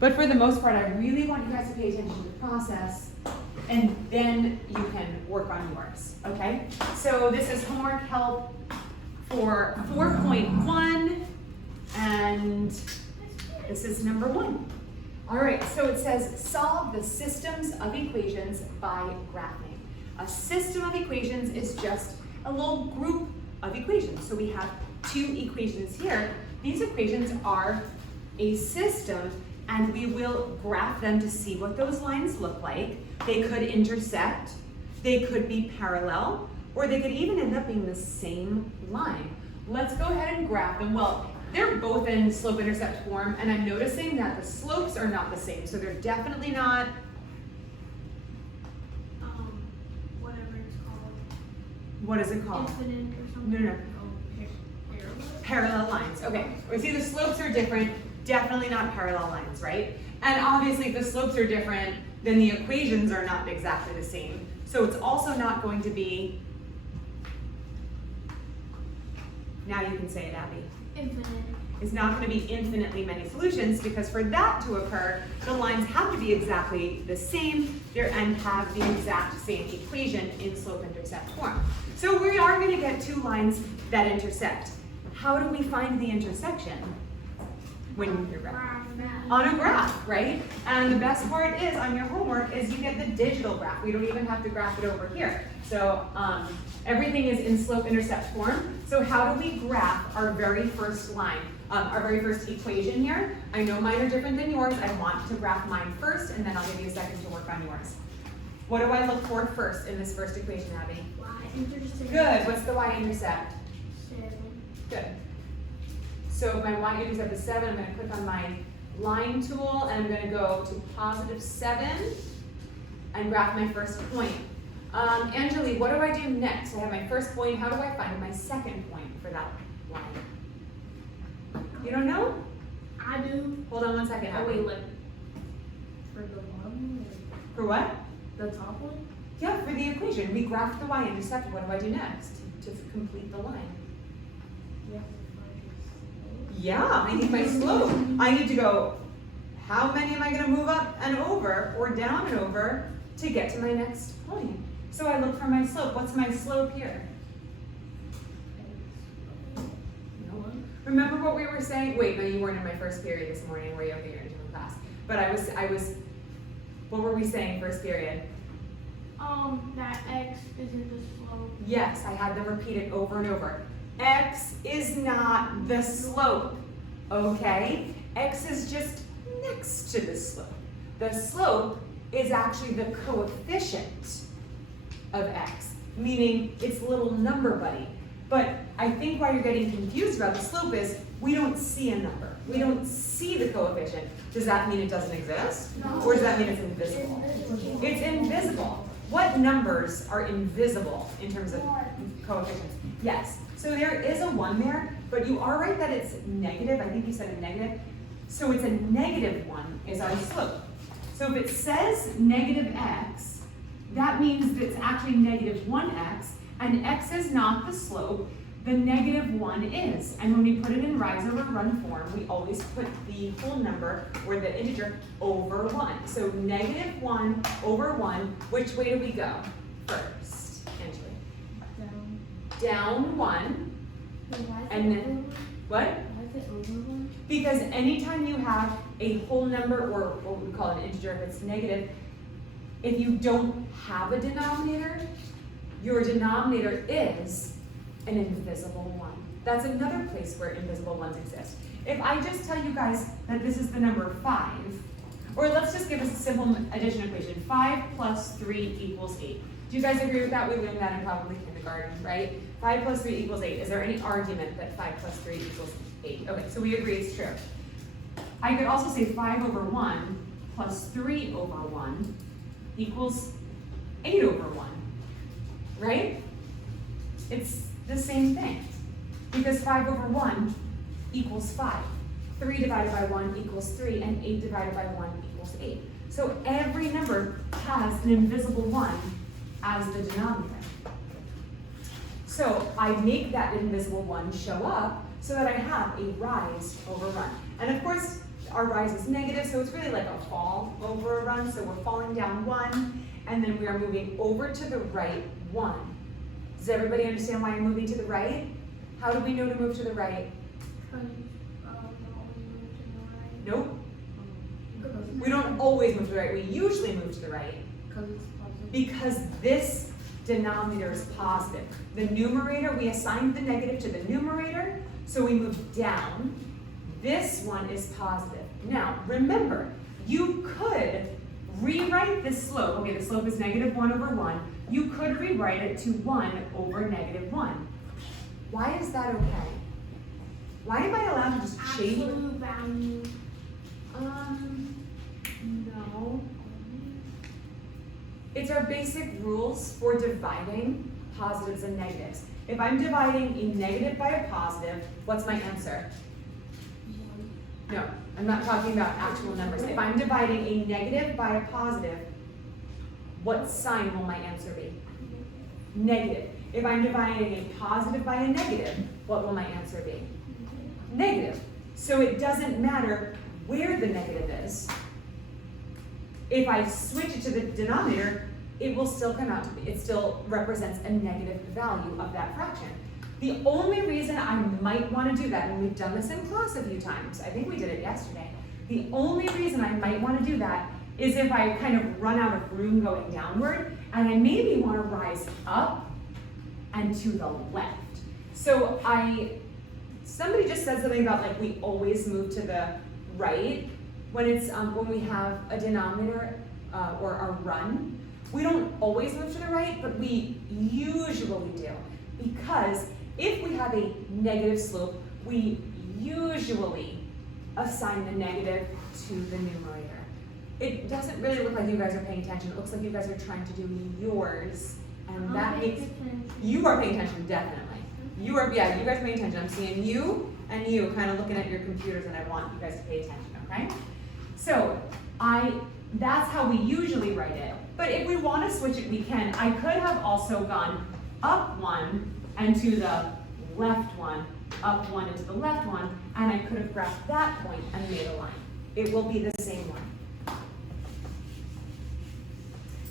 But for the most part, I really want you guys to pay attention to the process, and then you can work on yours, okay? So this is homework help for 4.1, and this is number 1. All right, so it says solve the systems of equations by graphing. A system of equations is just a little group of equations. So we have 2 equations here. These equations are a system, and we will graph them to see what those lines look like. They could intersect, they could be parallel, or they could even end up being the same line. Let's go ahead and graph them. Well, they're both in slope-intercept form, and I'm noticing that the slopes are not the same, so they're definitely not whatever it's called. What is it called? Infinite or something? No. Parallel. Parallel lines. Okay, we see the slopes are different, definitely not parallel lines, right? And obviously, if the slopes are different, then the equations are not exactly the same. So it's also not going to be, now you can say it, Abby. Infinite. It's not going to be infinitely many solutions, because for that to occur, the lines have to be exactly the same and have the exact same equation in slope-intercept form. So we are going to get 2 lines that intersect. How do we find the intersection? When you're on a graph, right? And the best part is on your homework is you get the digital graph. We don't even have to graph it over here. So everything is in slope-intercept form. So how do we graph our very first line, our very first equation here? I know mine are different than yours. I want to graph mine first, and then I'll give you a second to work on yours. What do I look for first in this first equation, Abby? Y-intercept. Good. What's the y-intercept? 7. Good. So if my y-intercept is 7, I'm going to click on my line tool, and I'm going to go to +7 and graph my first point. Angeli, what do I do next? I have my first point. How do I find my second point for that line? You don't know? I do. Hold on one second. Oh, wait, like, for the bottom? For what? The top one? Yeah, for the equation. We graph the y-intercept. What do I do next to complete the line? Yeah. Yeah, I need my slope. I need to go, how many am I going to move up and over or down and over to get to my next point? So I look for my slope. What's my slope here? No. Remember what we were saying? Wait, no, you weren't in my first period this morning. Were you? Okay, you're in a different class. But I was, what were we saying first period? That x isn't the slope. Yes, I had them repeat it over and over. X is not the slope, okay? X is just next to the slope. The slope is actually the coefficient of x, meaning it's a little number buddy. But I think why you're getting confused about the slope is we don't see a number. We don't see the coefficient. Does that mean it doesn't exist? No. Or does that mean it's invisible? It's invisible. What numbers are invisible in terms of coefficients? Yes. So there is a 1 there, but you are right that it's negative. I think you said a negative. So it's a -1 is our slope. So if it says -x, that means that it's actually -1x, and x is not the slope, the -1 is. And when we put it in rise over run form, we always put the whole number, or the integer, over 1. So -1 over 1, which way do we go first, Angela? Down 1, and then, what? Why is it over 1? Because anytime you have a whole number, or what we call an integer if it's negative, if you don't have a denominator, your denominator is an invisible 1. That's another place where invisible ones exist. If I just tell you guys that this is the number 5, or let's just give us a simple addition equation, 5 plus 3 equals 8. Do you guys agree with that? We learned that in probably kindergarten, right? 5 plus 3 equals 8. Is there any argument that 5 plus 3 equals 8? Okay, so we agree it's true. I could also say 5 over 1 plus 3 over 1 equals 8 over 1, right? It's the same thing, because 5 over 1 equals 5. 3 divided by 1 equals 3, and 8 divided by 1 equals 8. So every number has an invisible 1 as the denominator. So I make that invisible 1 show up so that I have a rise over run. And of course, our rise is negative, so it's really like a fall over a run. So we're falling down 1, and then we are moving over to the right 1. Does everybody understand why I'm moving to the right? How do we know to move to the right? Nope. We don't always move to the right. We usually move to the right because this denominator is positive. The numerator, we assigned the negative to the numerator, so we move down. This one is positive. Now, remember, you could rewrite this slope. Okay, the slope is -1 over 1. You could rewrite it to 1 over -1. Why is that okay? Why am I allowed to just change? Absolute value. No. It's our basic rules for dividing positives and negatives. If I'm dividing a negative by a positive, what's my answer? No, I'm not talking about actual numbers. If I'm dividing a negative by a positive, what sign will my answer be? Negative. If I'm dividing a positive by a negative, what will my answer be? Negative. So it doesn't matter where the negative is. If I switch it to the denominator, it will still come out to be, it still represents a negative value of that fraction. The only reason I might want to do that, and we've done this in class a few times, I think we did it yesterday, the only reason I might want to do that is if I kind of run out of room going downward, and I maybe want to rise up and to the left. So somebody just said something about like we always move to the right when it's when we have a denominator or a run. We don't always move to the right, but we usually do, because if we have a negative slope, we usually assign the negative to the numerator. It doesn't really look like you guys are paying attention. It looks like you guys are trying to do yours, and that makes you are paying attention, definitely. You are, yeah, you guys are paying attention. I'm seeing you and you kind of looking at your computers, and I want you guys to pay attention, okay? So that's how we usually write it. But if we want to switch it, we can. I could have also gone up 1 and to the left 1, up 1 and to the left 1, and I could have grabbed that point and made a line. It will be the same one.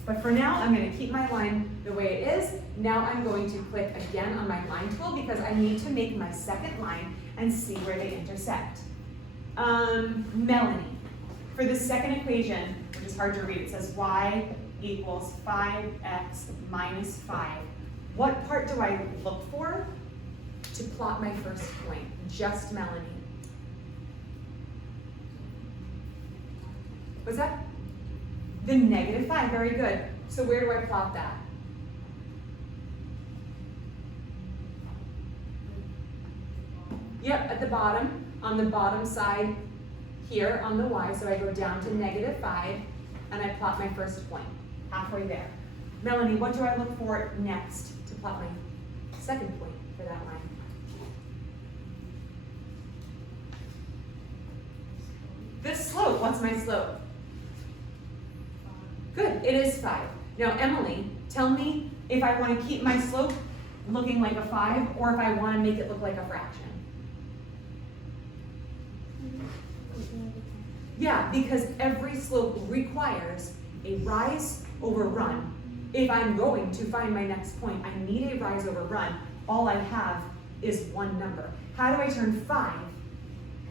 But for now, I'm going to keep my line the way it is. Now I'm going to click again on my line tool because I need to make my second line and see where they intersect. Melanie, for the second equation, which is hard to read, it says y equals 5x minus 5. What part do I look for to plot my first point? Just Melanie. What's that? The -5, very good. So where do I plot that? Yep, at the bottom, on the bottom side here on the y, so I go down to -5, and I plot my first point, halfway there. Melanie, what do I look for next to plot my second point for that line? The slope, what's my slope? Good, it is 5. Now, Emily, tell me if I want to keep my slope looking like a 5 or if I want to make it look like a fraction. Yeah, because every slope requires a rise over run. If I'm going to find my next point, I need a rise over run. All I have is one number. How do I turn 5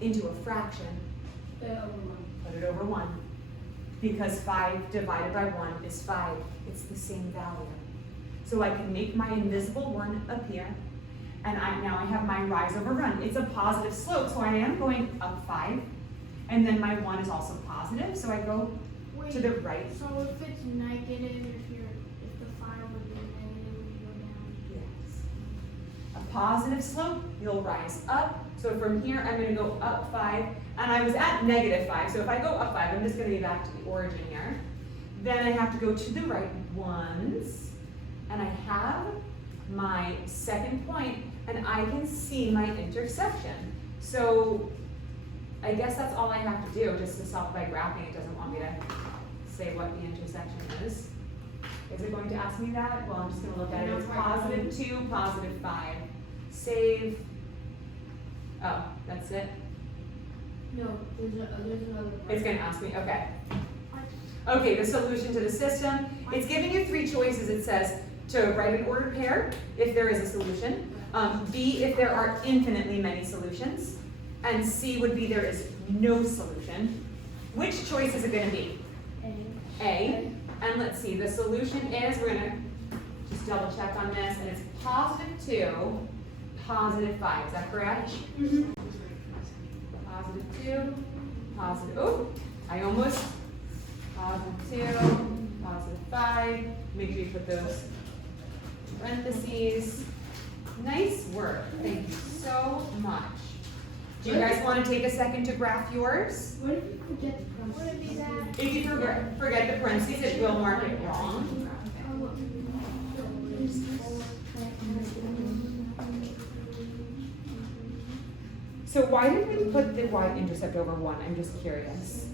into a fraction? Put it over 1. Because 5 divided by 1 is 5. It's the same value. So I can make my invisible 1 appear, and now I have my rise over run. It's a positive slope, so I am going up 5, and then my 1 is also positive, so I go to the right. So if it's negative, if the 5 would be negative, would you go down? Yes. A positive slope, you'll rise up. So from here, I'm going to go up 5, and I was at -5, so if I go up 5, I'm just going to be back to the origin here. Then I have to go to the right once, and I have my second point, and I can see my intersection. So I guess that's all I have to do, just to solve by graphing. It doesn't want me to say what the intersection is. Is it going to ask me that? Well, I'm just going to look at it. It's +2, +5. Save. Oh, that's it? No, there's another part. It's gonna ask me, okay. Okay, the solution to the system. It's giving you three choices. It says to write an ordered pair, if there is a solution. B, if there are infinitely many solutions. And C would be there is no solution. Which choice is it gonna be? A. And let's see, the solution is, we're gonna just double check on this, and it's +2, +5. Is that correct? Mm-hmm. +2, positive, oh, I almost, +2, +5. Make sure you put those parentheses. Nice work, thank you so much. Do you guys want to take a second to graph yours? What if you forget the parentheses? Would it be that? If you forget the parentheses, it will mark it wrong. So why did we put the y-intercept over 1? I'm just curious.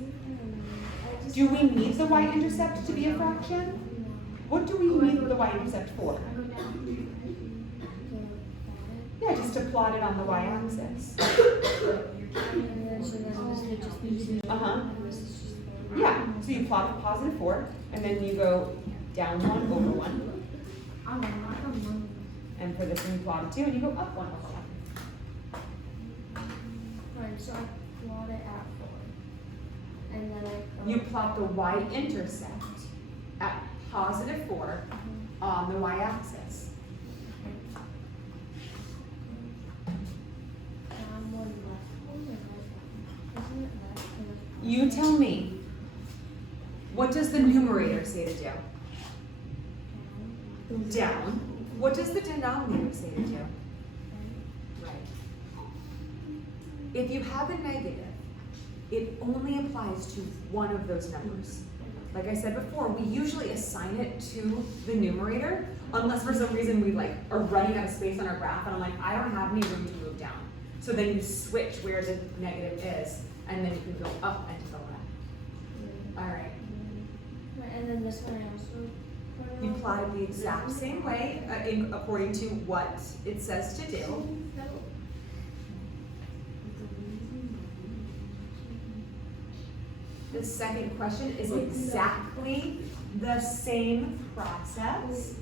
Do we need the y-intercept to be a fraction? What do we need the y-intercept for? Yeah, just to plot it on the y-axis. Uh-huh. Yeah, so you plot the +4, and then you go down 1 over 1. And for this one, you plot a 2, and you go up 1 over 1. Right, so I plot it at 4. And then I You plot the y-intercept at +4 on the y-axis. You tell me, what does the numerator say to do? Down. What does the denominator say to do? Right. If you have a negative, it only applies to one of those numbers. Like I said before, we usually assign it to the numerator, unless for some reason we are running out of space on our graph, and I'm like, I don't have any room to move down. So then you switch where the negative is, and then you can go up and to the left. All right. And then this one I also. You plot it the exact same way, according to what it says to do. The second question is exactly the same process.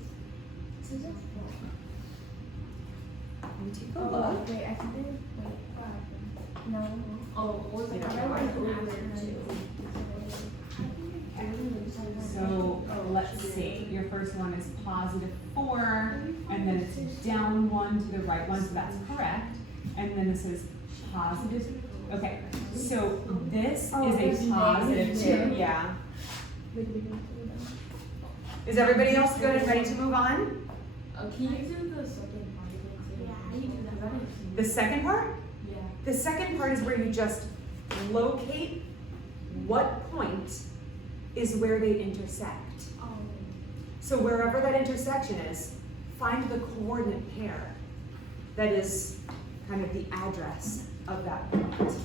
Let me take a look. Wait, I think wait. No. Oh, or the So let's see, your first one is +4, and then it's down 1 to the right 1, so that's correct. And then this is positive, okay, so this is a +2, yeah. Is everybody else good and ready to move on? Can you do the second part? Yeah, you do that. The second part? Yeah. The second part is where you just locate what point is where they intersect. So wherever that intersection is, find the coordinate pair that is kind of the address of that point.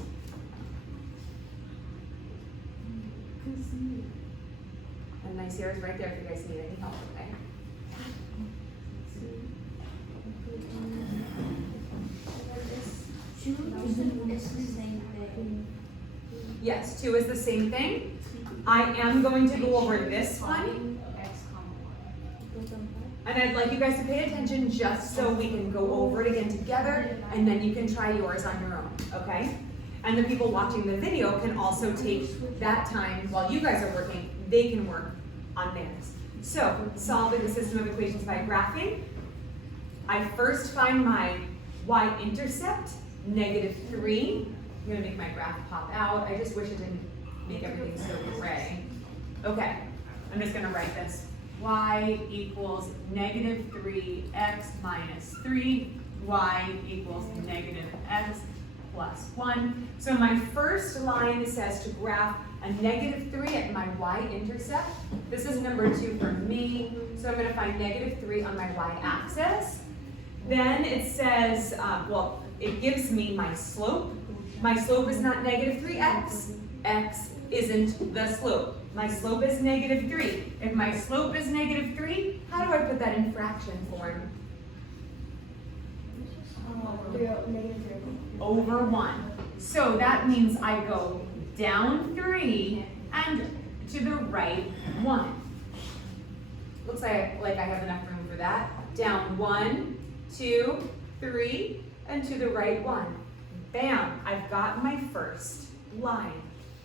And my Sarah's right there if you guys need any help, okay? It's the same thing. Yes, 2 is the same thing. I am going to go over this one. And I'd like you guys to pay attention just so we can go over it again together, and then you can try yours on your own, okay? And the people watching the video can also take that time while you guys are working, they can work on theirs. So, solving the system of equations by graphing. I first find my y-intercept, -3. I'm gonna make my graph pop out. I just wish it didn't make everything so gray. Okay, I'm just gonna write this. Y equals -3, x minus 3, y equals -x plus 1. So my first line says to graph a -3 at my y-intercept. This is number 2 for me, so I'm going to find -3 on my y-axis. Then it says, well, it gives me my slope. My slope is not -3x, x isn't the slope. My slope is -3. If my slope is -3, how do I put that in fraction form? Over 1. So that means I go down 3 and to the right 1. Looks like I have enough room for that. Down 1, 2, 3, and to the right 1. Bam, I've got my first line.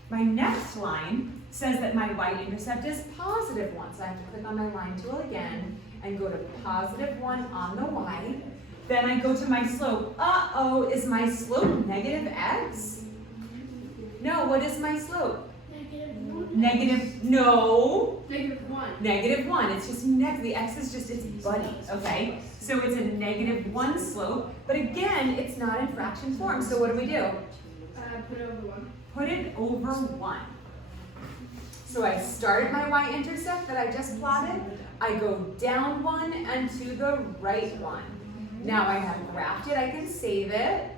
My next line says that my y-intercept is positive 1. So I have to click on my line tool again and go to positive 1 on the y. Then I go to my slope. Uh-oh, is my slope negative x? No, what is my slope? Negative, no. Negative 1. It's just the x is just its buddy, okay? So it's a negative 1 slope, but again, it's not in fraction form. So what do we do? Put it over 1. Put it over 1. So I started my y-intercept that I just plotted. I go down 1 and to the right 1. Now I have graphed it. I can save it.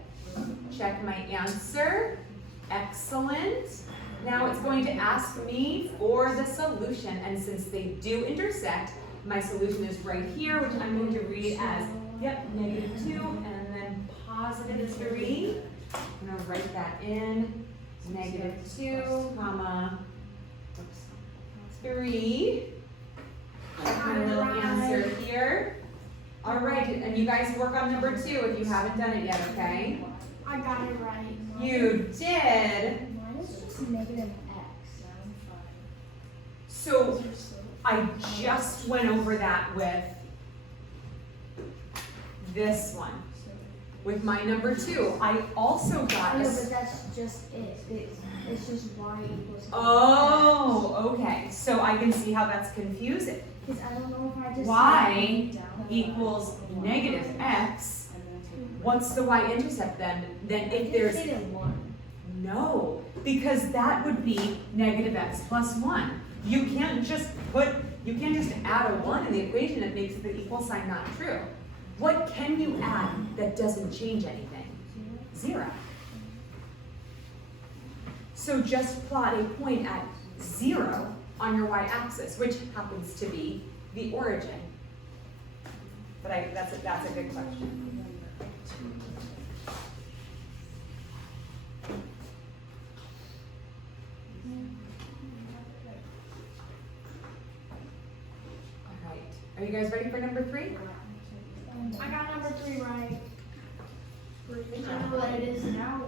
Check my answer. Excellent. Now it's going to ask me for the solution, and since they do intersect, my solution is right here, which I'm going to read as, negative 2 and then positive 3. I'm going to write that in, negative 2, comma, 3. Check my little answer here. All right, and you guys work on number 2 if you haven't done it yet, okay? I got it right. You did. Mine is just negative x. So I just went over that with this one. With my number 2, I also got No, a... but that's just it. It's just y equals. Oh, okay. So I can see how that's confusing. Because I don't know if I just. Y equals negative x. What's the y-intercept then? Then if there's... Negative 1. No, because that would be negative x plus 1. You can't just add a 1 in the equation that makes the equal sign not true. What can you add that doesn't change anything? 0. So just plot a point at 0 on your y-axis, which happens to be the origin. But that's a good question. All right, are you guys ready for number 3? I got number 3 right. I know what it is now.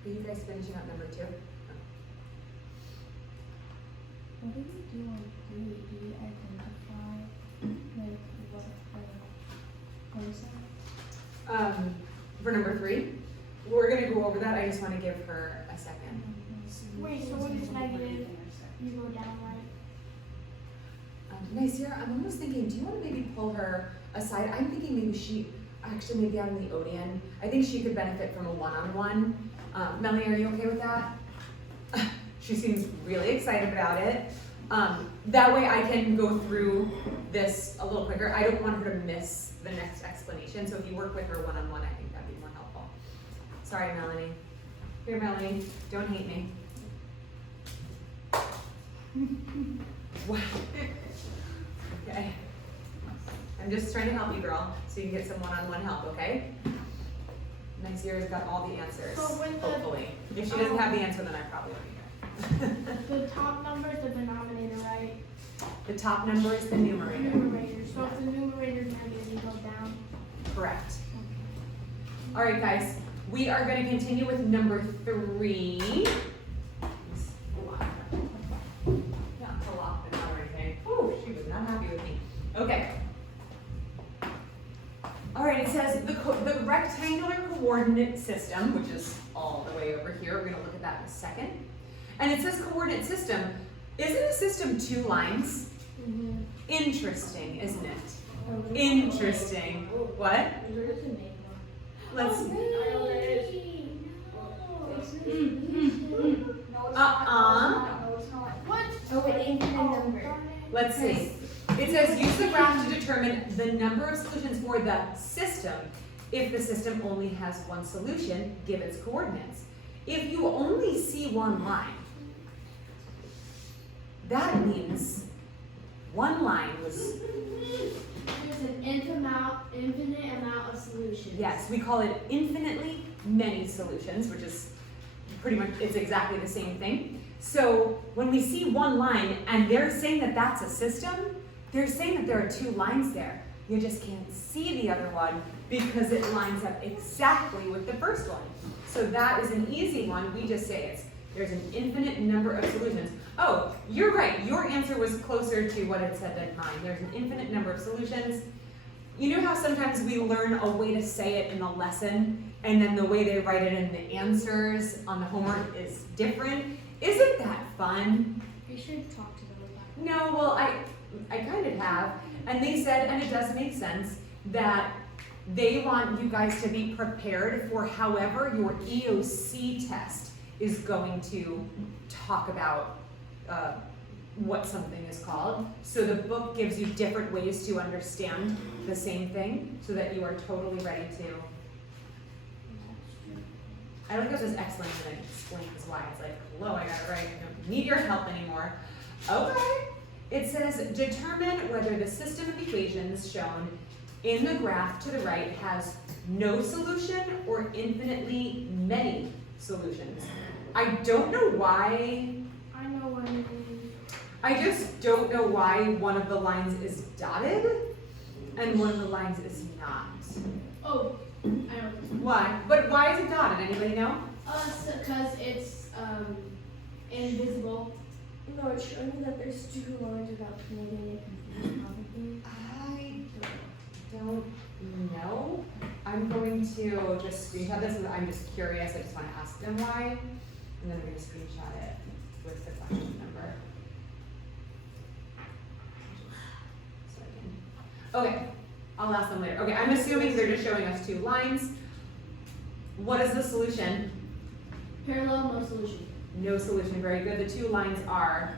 Are you guys finishing up number 2? What do we do on 3? Do we identify like what is that? For number 3, we're gonna go over that. I just want to give her a second. Wait, so when it's negative, you go down, right? Nice, Sierra, I'm almost thinking, do you want to maybe pull her aside? I'm thinking maybe maybe out in the Odeon, I think she could benefit from a one-on-one. Melanie, are you okay with that? She seems really excited about it. That way I can go through this a little quicker. I don't want her to miss the next explanation, so if you work with her one-on-one, I think that'd be more helpful. Sorry, Melanie. Here, Melanie, don't hate me. Wow. Okay. I'm just trying to help you, girl, so you can get some one-on-one help, okay? Nice Sierra's got all the answers, So when the- hopefully. If she doesn't have the answer, then I probably won't be here. The top number is the denominator, right? The top number is the numerator. Numerator. So if the numerator is negative, you go down. Correct. All right, guys, we are going to continue with number 3. Not pull off the number or anything. Oh, she was not happy with me. Okay. All right, it says the rectangular coordinate system, which is all the way over here. We're going to look at that in a second. And it says coordinate system. Isn't a system 2 lines? Interesting, isn't it? Interesting. What? Let's see. Let's see. It says use the graph to determine the number of solutions for the system. If the system only has one solution, give its coordinates. If you only see one line, that means one line was, There's an infinite amount of solutions. yes, we call it infinitely many solutions, which is pretty much, it's exactly the same thing. So when we see one line and they're saying that that's a system, they're saying that there are two lines there. You just can't see the other one because it lines up exactly with the first one. So that is an easy one. We just say there's an infinite number of solutions. Oh, you're right. Your answer was closer to what it said than mine. There's an infinite number of solutions. You know how sometimes we learn a way to say it in the lesson and then the way they write it in the answers on the homework is different? Isn't that fun? You should talk to them about it. No, well, I kind of have. And they said, and it does make sense, that they want you guys to be prepared for however your EOC test is going to talk about what something is called. So the book gives you different ways to understand the same thing so that you are totally ready to. I like how it says excellent and then it explains why. It's like, hello, I got it right. I don't need your help anymore. Okay. It says determine whether the system of equations shown in the graph to the right has no solution or infinitely many solutions. I don't know why. I know what it is. I just don't know why one of the lines is dotted and one of the lines is not. Oh, I know. Why? But why is it dotted? Anybody know? Because it's invisible. No, it's showing me that there's two lines without negative and probably. I don't know. I'm going to just screenshot this. I'm just curious. I just want to ask them why. And then I'm going to screenshot it with the question number. So I can. Okay. I'll ask them later. Okay, I'm assuming they're just showing us two lines. What is the solution? Parallel, no solution. No solution, very good. The two lines are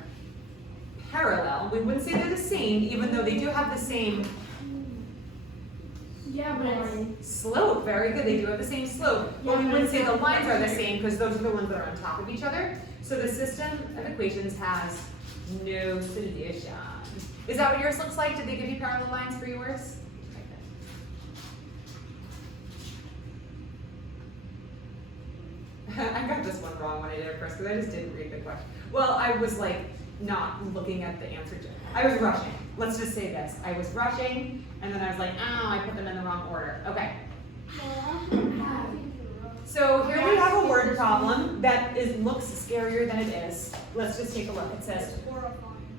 parallel. We wouldn't say they're the same, even though they do have the same Yeah, but it's slope. Very good, they do have the same slope. But we wouldn't say the lines are the same because those are the ones that are on top of each other. So the system of equations has no solution. Is that what yours looks like? Did they give you parallel lines for yours? I got this one wrong when I did it first because I just didn't read the question. Well, I was like not looking at the answer. I was rushing. Let's just say this. I was rushing and then I was like, oh, I put them in the wrong order. Okay. So here we have a word problem that looks scarier than it is. Let's just take a look. It says,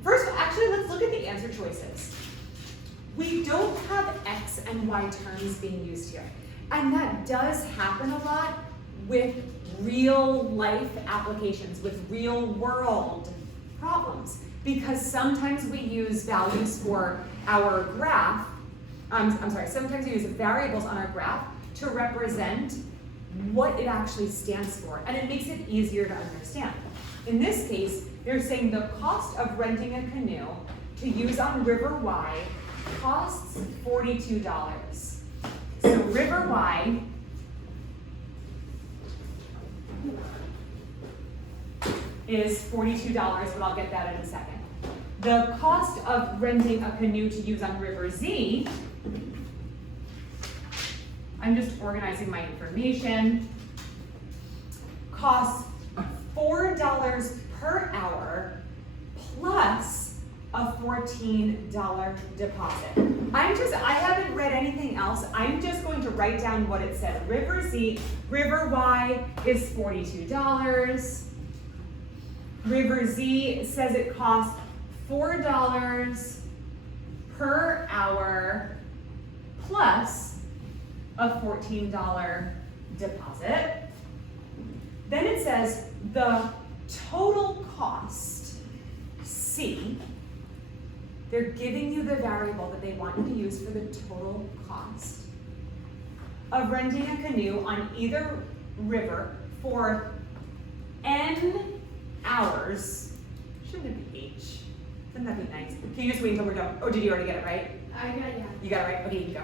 first, actually, let's look at the answer choices. We don't have X and Y terms being used here. And that does happen a lot with real life applications, with real world problems. Because sometimes we use values for our graph, sometimes we use variables on our graph to represent what it actually stands for. And it makes it easier to understand. In this case, they're saying the cost of renting a canoe to use on River Y costs $42. So River Y is $42, but I'll get that in a second. The cost of renting a canoe to use on River Z, I'm just organizing my information, costs $4 per hour plus a $14 deposit. I haven't read anything else. I'm just going to write down what it said. River Y is $42. River Z says it costs $4 per hour plus a $14 deposit. Then it says the total cost, C, They're giving you the variable that they want you to use for the total cost of renting a canoe on either river for N hours. Shouldn't it be H? Wouldn't that be nice? Can you just wait until we're done? Oh, did you already get it right? I got yeah. You got it right? Okay, you go.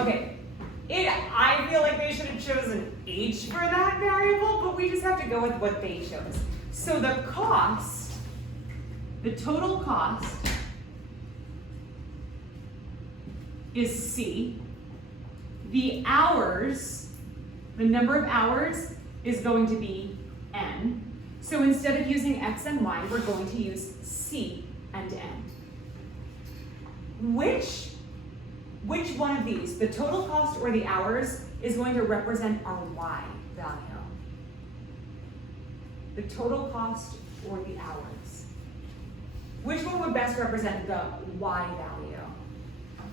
Okay. I feel like they should have chosen H for that variable, but we just have to go with what they chose. So the cost, the total cost is C. The hours, the number of hours is going to be N. So instead of using X and Y, we're going to use C and N. Which one of these, the total cost or the hours, is going to represent our Y value? The total cost or the hours? Which one would best represent the Y value?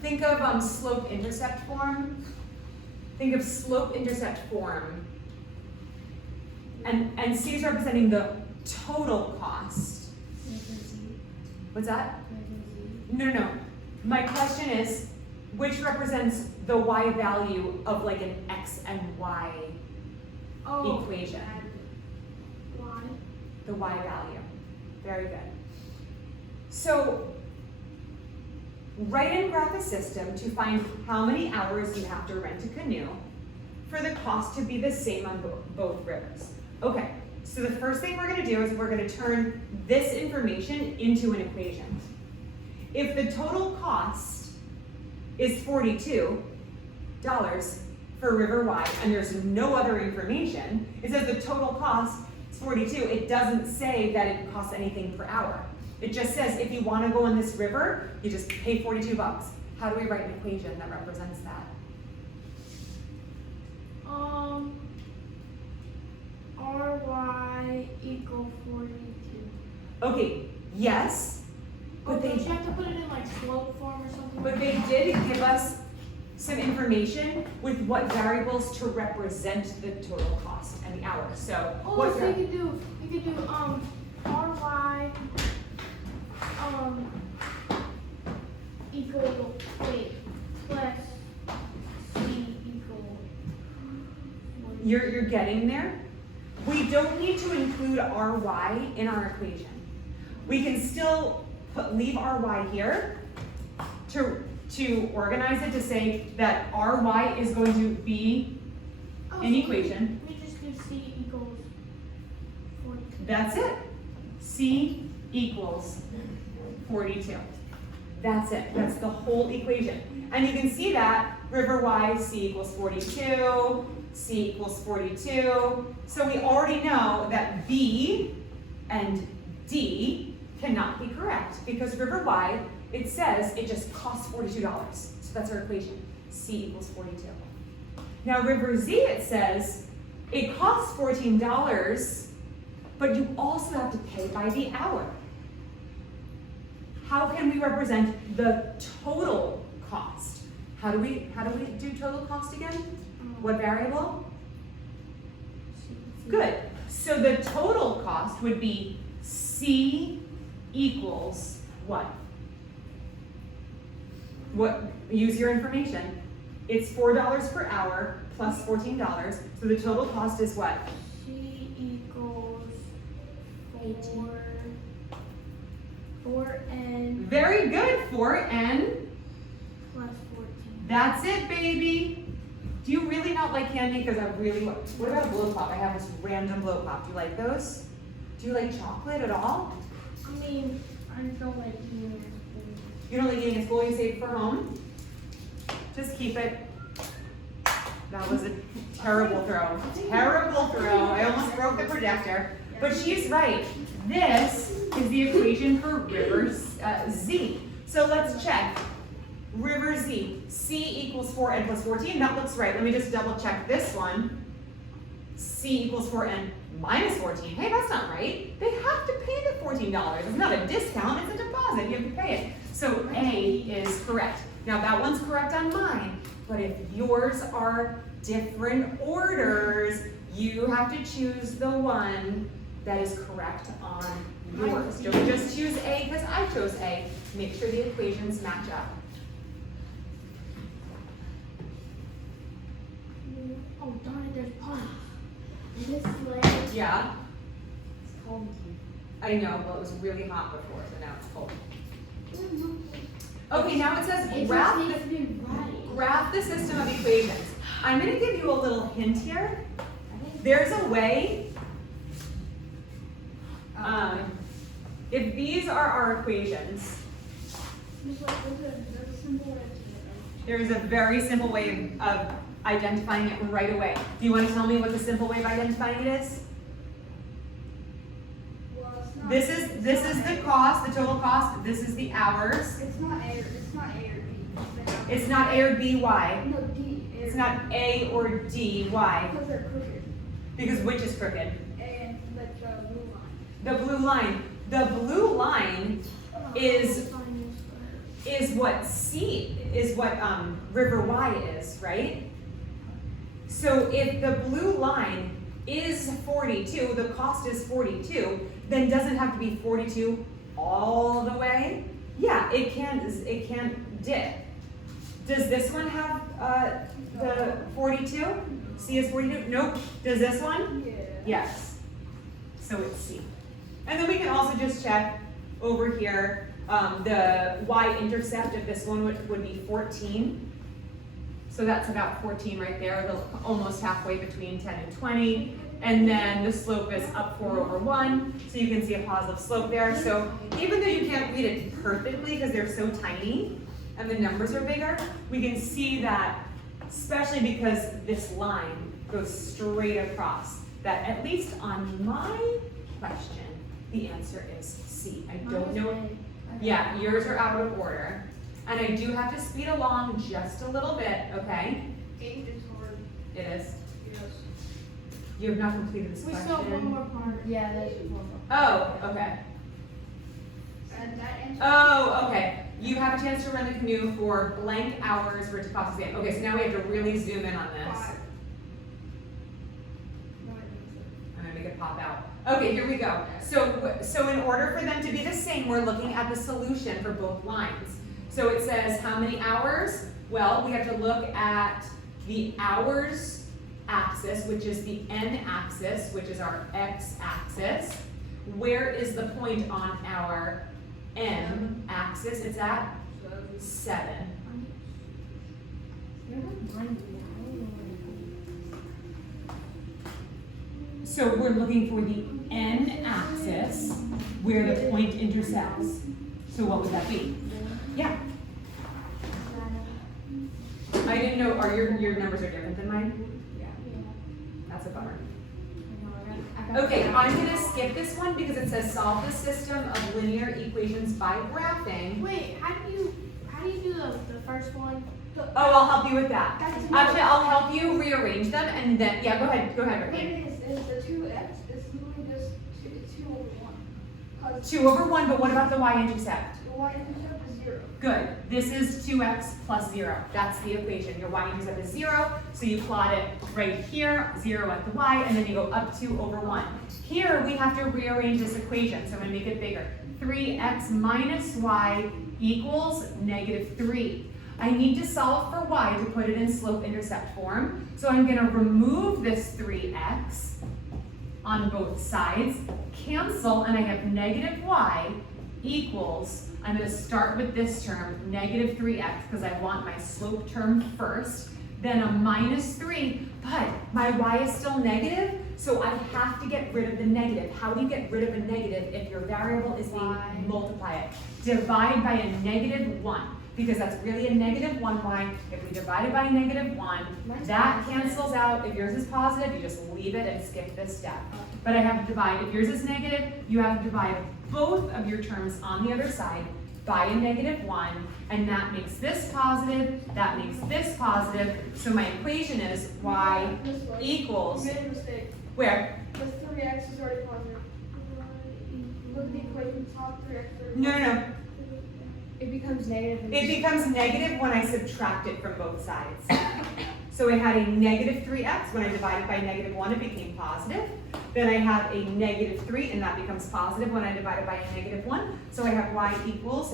Think of slope-intercept form. Think of slope-intercept form. And C is representing the total cost. What's that? No. My question is, which represents the Y value of like an X and Y equation? Y. The Y value. Very good. So, write and graph a system to find how many hours you have to rent a canoe for the cost to be the same on both rivers. Okay, so the first thing we're going to do is we're going to turn this information into an equation. If the total cost is $42 for river Y and there's no other information, it says the total cost is $42. It doesn't say that it costs anything per hour. It just says if you want to go on this river, you just pay $42. How do we write an equation that represents that? RY equal 42. Okay, yes, but Don't you have to put it in like slope form or something? But they did give us some information with what variables to represent the total cost and the hours. So what so you could do RY equal plus C equal. you're getting there. We don't need to include RY in our equation. We can still leave RY here to organize it to say that RY is going to be an equation. We just do C equals 42. That's it. C equals 42. That's it. That's the whole equation. And you can see that river Y, C equals 42, C equals 42. So we already know that B and D cannot be correct because river Y, it says it just costs $42. So that's our equation. C equals 42. Now river Z, it says it costs $14, but you also have to pay by the hour. How can we represent the total cost? How do we do total cost again? What variable? Good. So the total cost would be C equals what? Use your information. It's $4 per hour plus $14. So the total cost is what? C equals 4N Very good, 4N. plus 14. That's it, baby. Do you really not like candy? Because I really want. What about a blow pop? I have this random blow pop. Do you like those? Do you like chocolate at all? I mean, I don't like eating food. You don't like eating in school, you save it for home? Just keep it. That was a terrible throw. Terrible throw. I almost broke the projector. But she's right. This is the equation for river Z. So let's check. River Z, C equals 4N plus 14. That looks right. Let me just double check this one. C equals 4N minus 14. Hey, that's not right. They have to pay the $14. It's not a discount, it's a deposit. You have to pay it. So A is correct. Now that one's correct on mine, but if yours are different orders, you have to choose the one that is correct on yours. Don't just choose A because I chose A. Make sure the equations match up. Oh darn it, there's pond. This leg. Yeah, It's cold. I know, well, it was really hot before, so now it's cold. Okay, now it says It graph just needs the, to be right. graph the system of equations. I'm gonna give you a little hint here. There's a way, if these are our equations, There's a simple way to do it. there's a very simple way of identifying it right away. Do you want to tell me what the simple way of identifying it is? Well, it's not. This is the cost, the total cost. This is the hours. It's not A or B. It's not A or B. Why? No, D. It's not A or D. Why? Because they're crooked. Because which is crooked? And like the blue line. The blue line. The blue line is what C is what river Y is, right? So if the blue line is 42, the cost is 42, then doesn't have to be 42 all the way. Yeah, it can dip. Does this one have the 42? C is 42? Nope. Does this one? Yeah. Yes. So it's C. And then we can also just check over here, the y-intercept of this one would be 14. So that's about 14 right there, almost halfway between 10 and 20. And then the slope is up 4/1, so you can see a positive slope there. So even though you can't read it perfectly because they're so tiny and the numbers are bigger, we can see that, especially because this line goes straight across, that at least on my question, the answer is C. I don't know. Yeah, yours are out of order. And I do have to speed along just a little bit, okay? 8 is hard. It is. Yes. You have not completed this We question. still have one more part. Yeah, there's one more. Oh, okay. And that answer. Oh, okay. You have a chance to run the canoe for blank hours for it to cost exam. Okay, so now we have to really zoom in on this. 5. I'm gonna make it pop out. Okay, here we go. So in order for them to be the same, we're looking at the solution for both lines. So it says how many hours? Well, we have to look at the hours axis, which is the n-axis, which is our x-axis. Where is the point on our n-axis? It's at 7. So we're looking for the n-axis where the point intersects. So what would that be? Yeah. I didn't know, are your numbers are different than mine? That's a bummer. Okay, I'm gonna skip this one because it says solve the system of linear equations by graphing. Wait, how do you do the first one? Oh, I'll help you with that. That's Actually, I'll help you rearrange them and then, yeah, go ahead, Ricky. Is the 2x, it's literally just 2 over 1. 'Cause 2/1, but what about the y-intercept? the y-intercept is 0. Good. This is 2x plus 0. That's the equation. Your y-intercept is 0, so you plot it right here, 0 at the y, and then you go up 2/1. Here, we have to rearrange this equation, so I'm going to make it bigger. 3x minus y equals -3. I need to solve for y to put it in slope-intercept form, so I'm going to remove this 3x on both sides, cancel, and I have -y equals, I'm going to start with this term, -3x, because I want my slope term first, then a -3, but my y is still negative, so I have to get rid of the negative. How do you get rid of a negative if your variable is being multiplied? Divide by a -1, because that's really a -1y. If we divide it by a -1, that cancels out. If yours is positive, you just leave it and skip this step. But I have to divide, if yours is negative, you have to divide both of your terms on the other side by a -1, and that makes this positive, that makes this positive, so my equation is y This way. equals, You made a mistake. where? The 3x is already positive. Look at the equation, top 3x. No. It becomes negative. It becomes negative when I subtract it from both sides. So it had a -3x, when I divided by -1, it became positive. Then I have a -3, and that becomes positive when I divide it by a -1. So I have y equals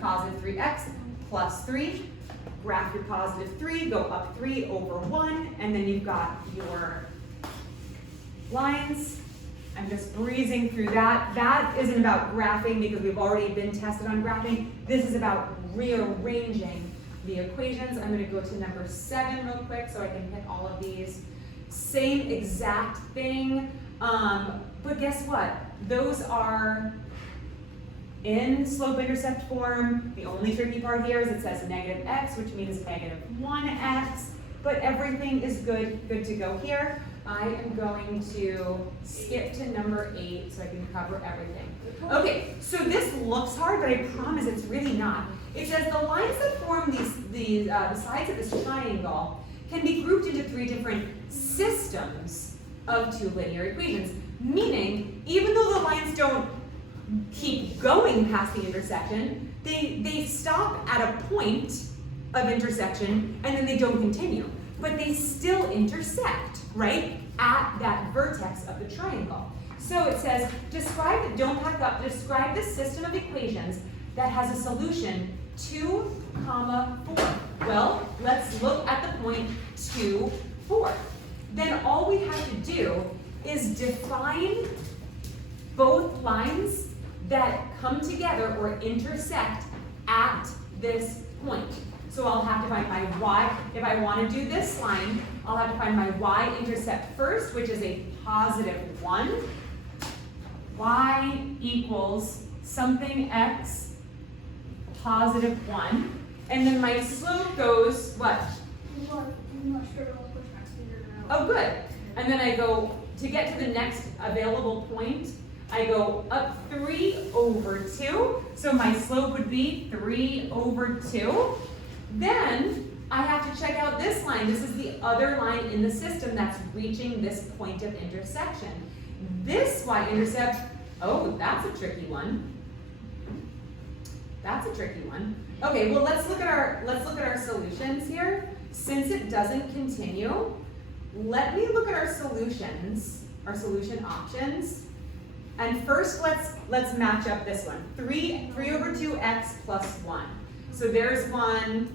positive 3x plus 3. Graph your positive 3, go up 3 over 1, and then you've got your lines. I'm just breezing through that. That isn't about graphing because we've already been tested on graphing. This is about rearranging the equations. I'm going to go to number 7 real quick so I can hit all of these. Same exact thing, but guess what? Those are in slope-intercept form. The only tricky part here is it says -x, which means -1x, but everything is good to go here. I am going to skip to number 8 so I can cover everything. Okay, so this looks hard, but I promise it's really not. It says the lines that form the sides of this triangle can be grouped into 3 different systems of 2 linear equations, meaning even though the lines don't keep going past the intersection, they stop at a point of intersection and then they don't continue, but they still intersect, right, at that vertex of the triangle. So it says, describe the system of equations that has a solution 2, 4. Well, let's look at the point 2, 4. Then all we have to do is define both lines that come together or intersect at this point. So I'll have to find my y. If I want to do this line, I'll have to find my y-intercept first, which is a +1. Y equals something x +1. And then my slope goes what? Oh, good. And then I go, to get to the next available point, I go up 3 over 2. So my slope would be 3 over 2. Then I have to check out this line. This is the other line in the system that's reaching this point of intersection. This y-intercept, oh, that's a tricky one. That's a tricky one. Okay, well let's look at our solutions here. Since it doesn't continue, let me look at our solutions, our solution options. And first let's match up this one. 3 over 2x plus 1. So there's one.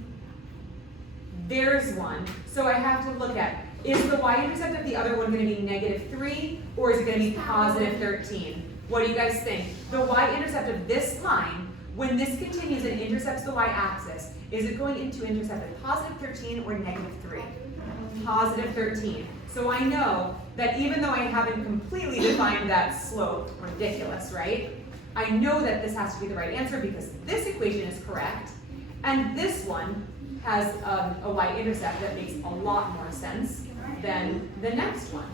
There's one. So I have to look at, is the y-intercept of the other one going to be -3 or is it going to be +13? What do you guys think? The y-intercept of this line, when this continues and intercepts the y-axis, is it going to intercept at +13 or -3? +13. So I know that even though I haven't completely defined that slope, ridiculous, right? I know that this has to be the right answer because this equation is correct, and this one has a y-intercept that makes a lot more sense than the next one.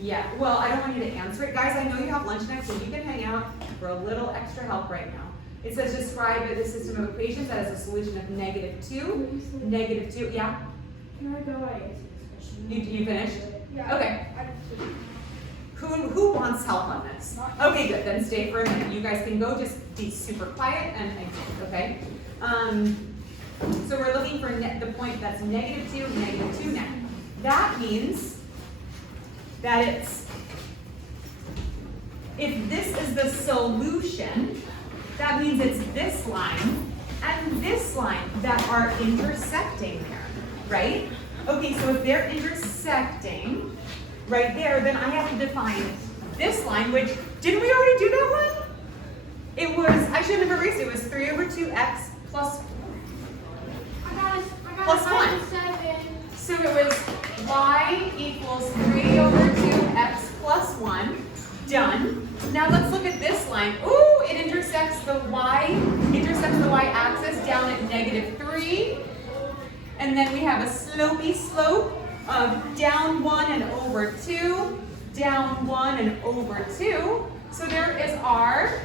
Yeah, well, I don't want you to answer it. Guys, I know you have lunch next, so you can hang out for a little extra help right now. It says describe the system of equations that has a solution of -2, -2, yeah? Can I go answer this question? You finished? Yeah. Okay. Who wants help on this? Okay, good, then stay for a minute. You guys can go, just be super quiet and exit, okay? So we're looking for the point that's -2 now. That means that if this is the solution, that means it's this line and this line that are intersecting there, right? Okay, so if they're intersecting right there, then I have to define this line, which, didn't we already do that one? It was, I should have erased it, it was 3 over 2x plus plus 1. 7. So it was y equals 3 over 2x plus 1. Done. Now let's look at this line. Ooh, it intersects the y-axis down at -3. And then we have a slopey slope of down 1 and over 2, down 1 and over 2. So there is our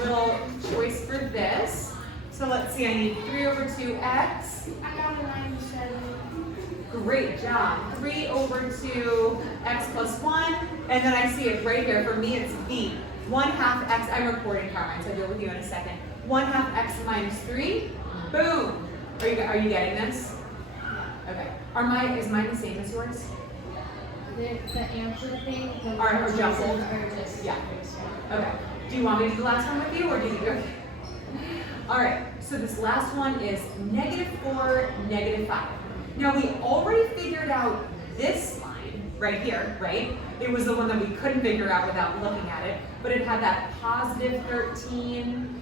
little choice for this. So let's see, I need 3 over 2x. I got a 97. Great job. 3 over 2x plus 1. And then I see it right here. For me, it's b. 1/2 x. I'm recording, Carmine, so I'll deal with you in a second. 1/2 x minus 3. Boom. Are you getting this? Okay. Is mine the same as yours? The answer thing, the Are choices jumbled? are just Yeah. Okay. Do you want me to do the last one with you, or do you think okay? All right. So this last one is -4, -5. Now we already figured out this line right here, right? It was the one that we couldn't figure out without looking at it, but it had that +13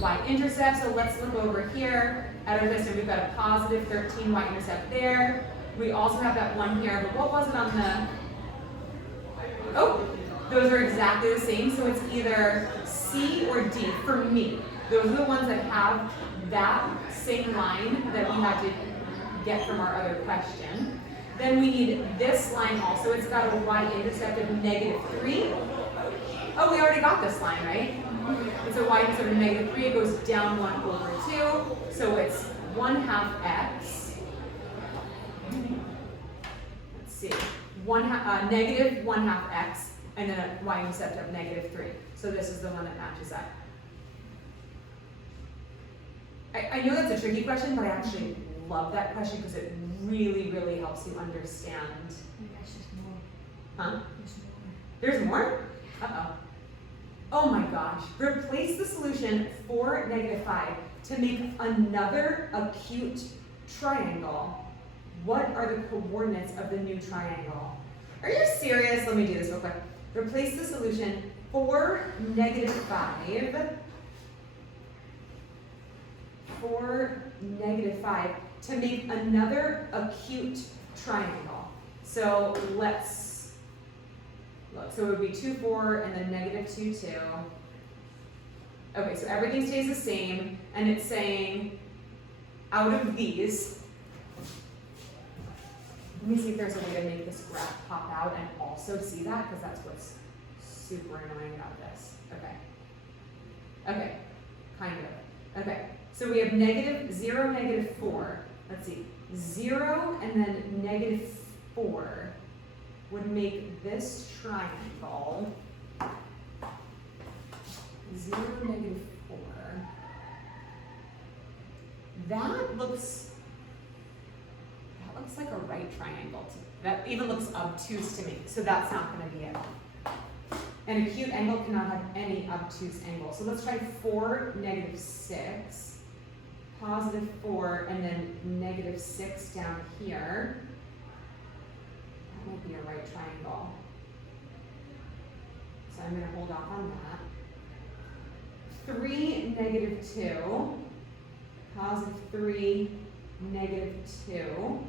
y-intercept. So let's look over here at our system. We've got a +13 y-intercept there. We also have that one here, but what was it on the? Oh, those are exactly the same. So it's either C or D for me. Those are the ones that have that same line that we had to get from our other question. Then we need this line also. It's got a y-intercept of -3. Oh, we already got this line, right? It's a y-intercept of -3. It goes down 1/2. So it's 1/2 x. Let's see. -1/2 x, and then a y-intercept of -3. So this is the one that matches up. I know that's a tricky question, but I actually love that question because it really, really helps you understand. That's just more. Huh? There's more. There's more? Uh-oh. Oh my gosh. Replace the solution for -5 to make another acute triangle. What are the coordinates of the new triangle? Are you serious? Let me do this real quick. Replace the solution for -5 to make another acute triangle. So let's look. So it would be 2, 4, and then -2, 2. Okay, so everything stays the same, and it's saying out of these, let me see if there's a way to make this graph pop out and also see that, because that's what's super annoying about this. Okay. Okay, kind of. Okay, so we have -0, -4. Let's see, 0 and then -4 would make this triangle 0, -4. That looks like a right triangle. That even looks obtuse to me, so that's not going to be it. An acute angle cannot have any obtuse angle. So let's try 4, -6, +4, and then -6 down here. That might be a right triangle. So I'm going to hold off on that. 3, -2, +3, -2.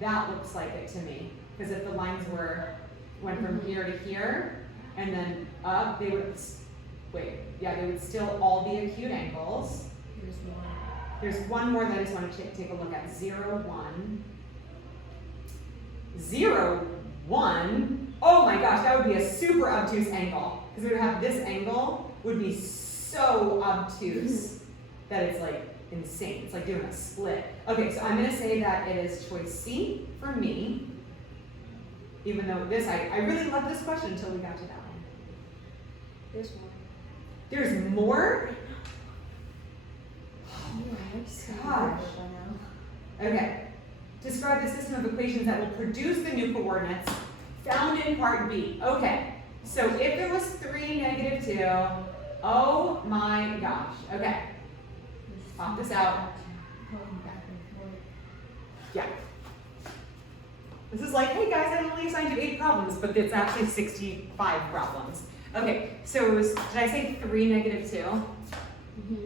That looks like it to me, because if the lines went from here to here and then up, they would they would still all be acute angles. Here's one. There's one more that I just want to take a look at. 0, 1. 0, 1. Oh my gosh, that would be a super obtuse angle, because we would have this angle would be so obtuse that it's like insane. It's like doing a split. Okay, so I'm going to say that it is choice C for me, even though this, I really loved this question until we got to that one. There's more. There's more? Gosh. Okay. Describe the system of equations that will produce the new coordinates found in part B. Okay, so if it was 3, -2, oh my gosh. Okay, pop this out. Going back and forth. Yeah. This is like, hey guys, I only assigned you 8 problems, but it's actually 65 problems. Okay, so it was, did I say 3, -2?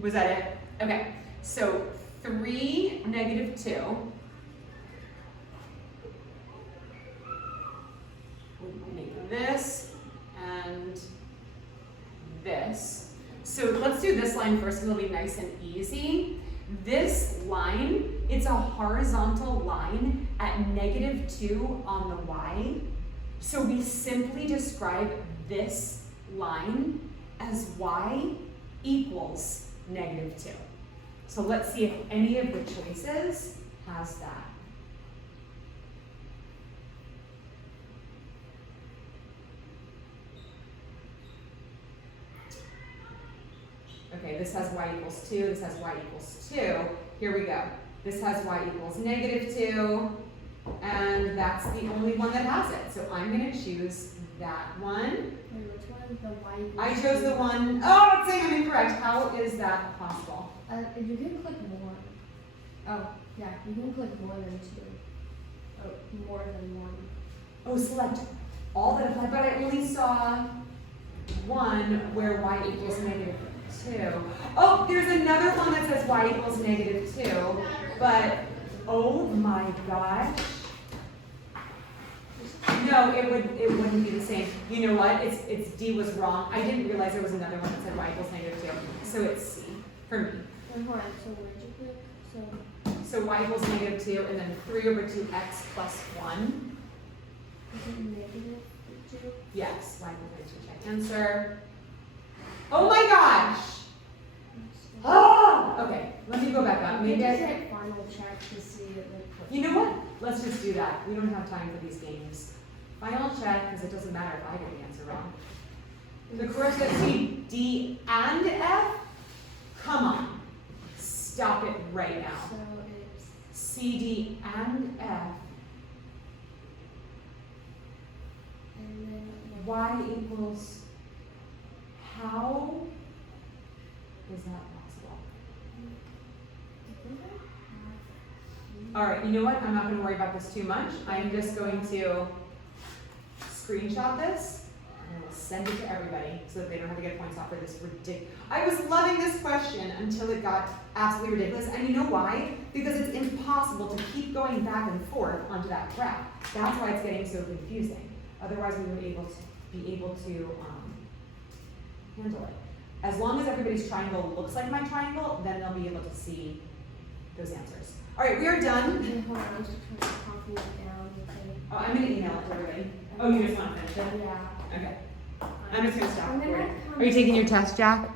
Was that it? Okay, so 3, -2 would make this and this. So let's do this line first, it'll be nice and easy. This line, it's a horizontal line at -2 on the y. So we simply describe this line as y equals -2. So let's see if any of the choices has that. Okay, this has y equals 2, this has y equals 2. Here we go. This has y equals -2, and that's the only one that has it. So I'm going to choose that one. Wait, which one? The y equals I chose the 2. one, oh, it's saying I'm incorrect. How is that possible? You can click more. Oh, yeah, you can click more than 2. Oh, more than 1. Oh, select all that apply, but I only saw one where y equals -2. Oh, there's another one that says y equals -2, but oh my gosh. No, it wouldn't be the same. You know what? It's D was wrong. I didn't realize there was another one that said y equals -2. So it's C for me. Wait, hold on, so where'd you click? So y equals -2 and then 3 over 2x plus 1. Is it -2? Yes, y equals -2. Check answer. Oh my gosh! Oh! Okay, let me go back up. Maybe Maybe just I, hit final check to see it like. you know what? Let's just do that. We don't have time for these games. Final check, because it doesn't matter if I get the answer wrong. The correct C, D, and F? Come on. Stop it right now. So it's C, D, and F. and then Y equals, how is that possible? All right, you know what? I'm not going to worry about this too much. I'm just going to screenshot this and I will send it to everybody so that they don't have to get points off for this ridiculous. I was loving this question until it got absolutely ridiculous. And you know why? Because it's impossible to keep going back and forth onto that graph. That's why it's getting so confusing. Otherwise, we would be able to handle it. As long as everybody's triangle looks like my triangle, then they'll be able to see those answers. All right, we are done. Okay, hold on, I'm just trying to copy it down. Okay. Oh, I'm going to email it to everybody. Oh, you just want to finish it? Yeah. Okay. I'm just going to stop. I'm gonna Are you come- taking your test, Jack?